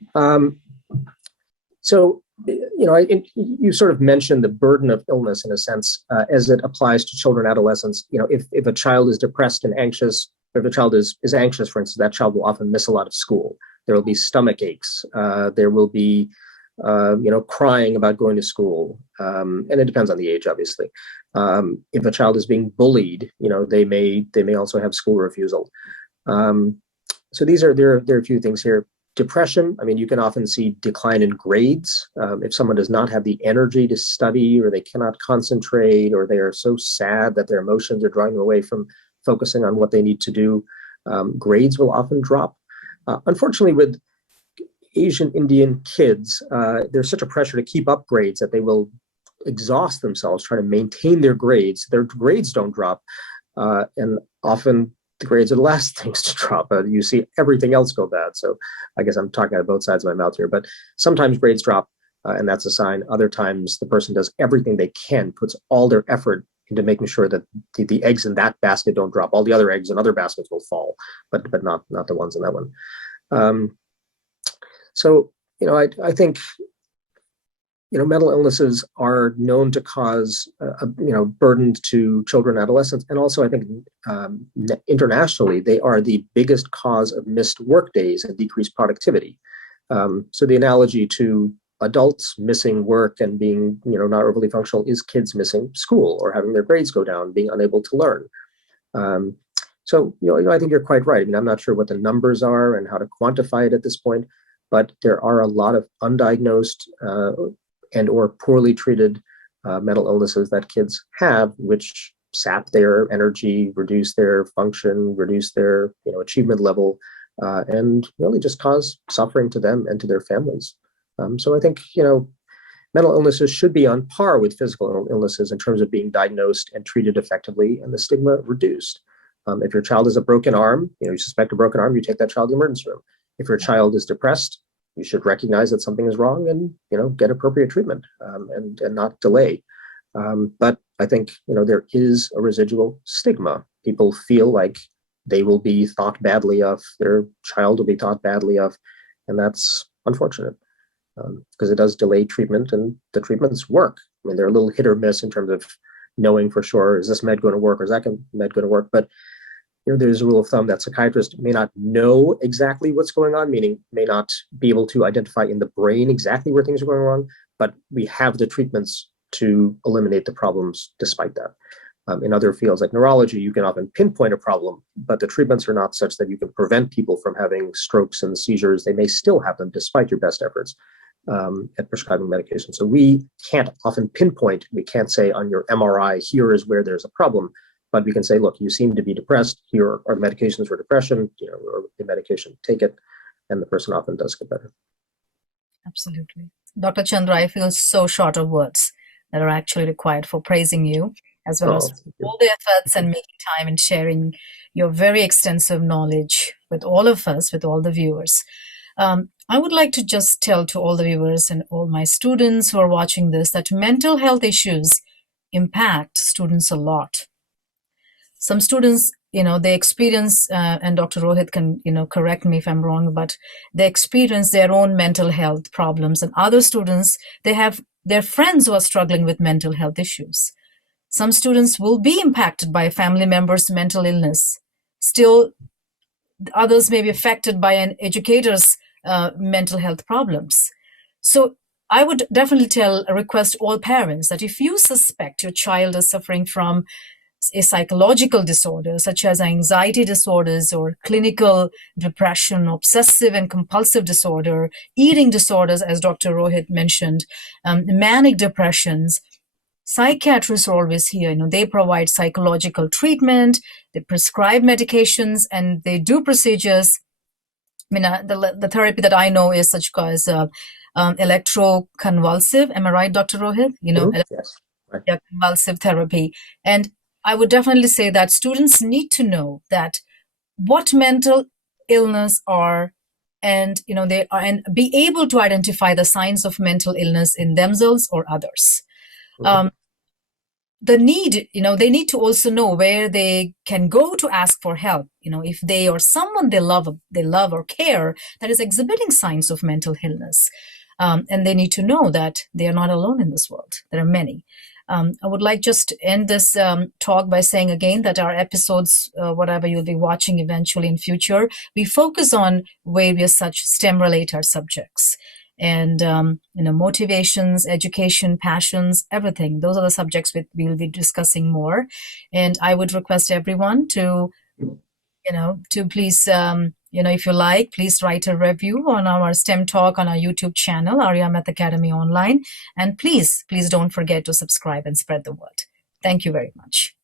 You sort of mentioned the burden of illness in a sense, as it applies to children, adolescents. If a child is depressed and anxious, or if a child is anxious, for instance, that child will often miss a lot of school. There will be stomach aches. There will be, crying about going to school. And it depends on the age, obviously. If a child is being bullied, they may also have school refusal. So there are a few things here. Depression, you can often see decline in grades. If someone does not have the energy to study, or they cannot concentrate, or they are so sad that their emotions are drawing them away from focusing on what they need to do, grades will often drop. Unfortunately, with Asian Indian kids, there's such a pressure to keep up grades that they will exhaust themselves trying to maintain their grades. Their grades don't drop, and often the grades are the last things to drop. You see everything else go bad. So I guess I'm talking out of both sides of my mouth here, but sometimes grades drop, and that's a sign. Other times the person does everything they can, puts all their effort into making sure that the eggs in that basket don't drop. All the other eggs in other baskets will fall, but not the ones in that one. So, I think, mental illnesses are known to cause, burden to children and adolescents. And also, I think internationally, they are the biggest cause of missed work days and decreased productivity. So the analogy to adults missing work and being, not overly functional is kids missing school or having their grades go down, being unable to learn. So, I think you're quite right. I mean, I'm not sure what the numbers are and how to quantify it at this point, but there are a lot of undiagnosed and or poorly treated mental illnesses that kids have, which sap their energy, reduce their function, reduce their achievement level, and really just cause suffering to them and to their families. So I think mental illnesses should be on par with physical illnesses in terms of being diagnosed and treated effectively, and the stigma reduced. If your child has a broken arm, you suspect a broken arm, you take that child to the emergency room. If your child is depressed, you should recognize that something is wrong and get appropriate treatment, and not delay. But I think there is a residual stigma. People feel like they will be thought badly of, their child will be thought badly of, and that's unfortunate, because it does delay treatment, and the treatments work. I mean, they're a little hit or miss in terms of knowing for sure, is this med going to work or is that med going to work? But there's a rule of thumb that psychiatrists may not know exactly what's going on, meaning may not be able to identify in the brain exactly where things are going wrong, but we have the treatments to eliminate the problems despite that. In other fields like neurology, you can often pinpoint a problem, but the treatments are not such that you can prevent people from having strokes and seizures. They may still have them despite your best efforts at prescribing medication. So we can't often pinpoint, we can't say on your MRI, here is where there's a problem. But we can say, look, you seem to be depressed. Here are medications for depression, or the medication, take it. And the person often does get better. Absolutely. Dr. Chandra, I feel so short of words that are actually required for praising you, as well as all the efforts and making time and sharing your very extensive knowledge with all of us, with all the viewers. I would like to just tell to all the viewers and all my students who are watching this that mental health issues impact students a lot. Some students, they experience, and Dr. Rohit can, correct me if I'm wrong, but they experience their own mental health problems. And other students, they have their friends who are struggling with mental health issues. Some students will be impacted by a family member's mental illness. Still, others may be affected by an educator's mental health problems. So I would definitely request all parents that if you suspect your child is suffering from a psychological disorder, such as anxiety disorders or clinical depression, obsessive and compulsive disorder, eating disorders, as Dr. Rohit mentioned, manic depressions, psychiatrists are always here. They provide psychological treatment, they prescribe medications, and they do procedures. I mean, the therapy that I know is such as electroconvulsive. Am I right, Dr. Rohit? Yes. Right. Convulsive therapy. And I would definitely say that students need to know that what mental illness are, and they are, and be able to identify the signs of mental illness in themselves or others. They need to also know where they can go to ask for help. If they or someone they love or care that is exhibiting signs of mental illness, and they need to know that they are not alone in this world. There are many. I would like just to end this talk by saying again that our episodes, whatever you'll be watching eventually in future, we focus on various such STEM-related subjects. And, motivations, education, passions, everything. Those are the subjects we'll be discussing more. And I would request everyone to please, if you like, please write a review on our STEM Talk on our YouTube channel, Arya Math Academy Online. And please don't forget to subscribe and spread the word. Thank you very much.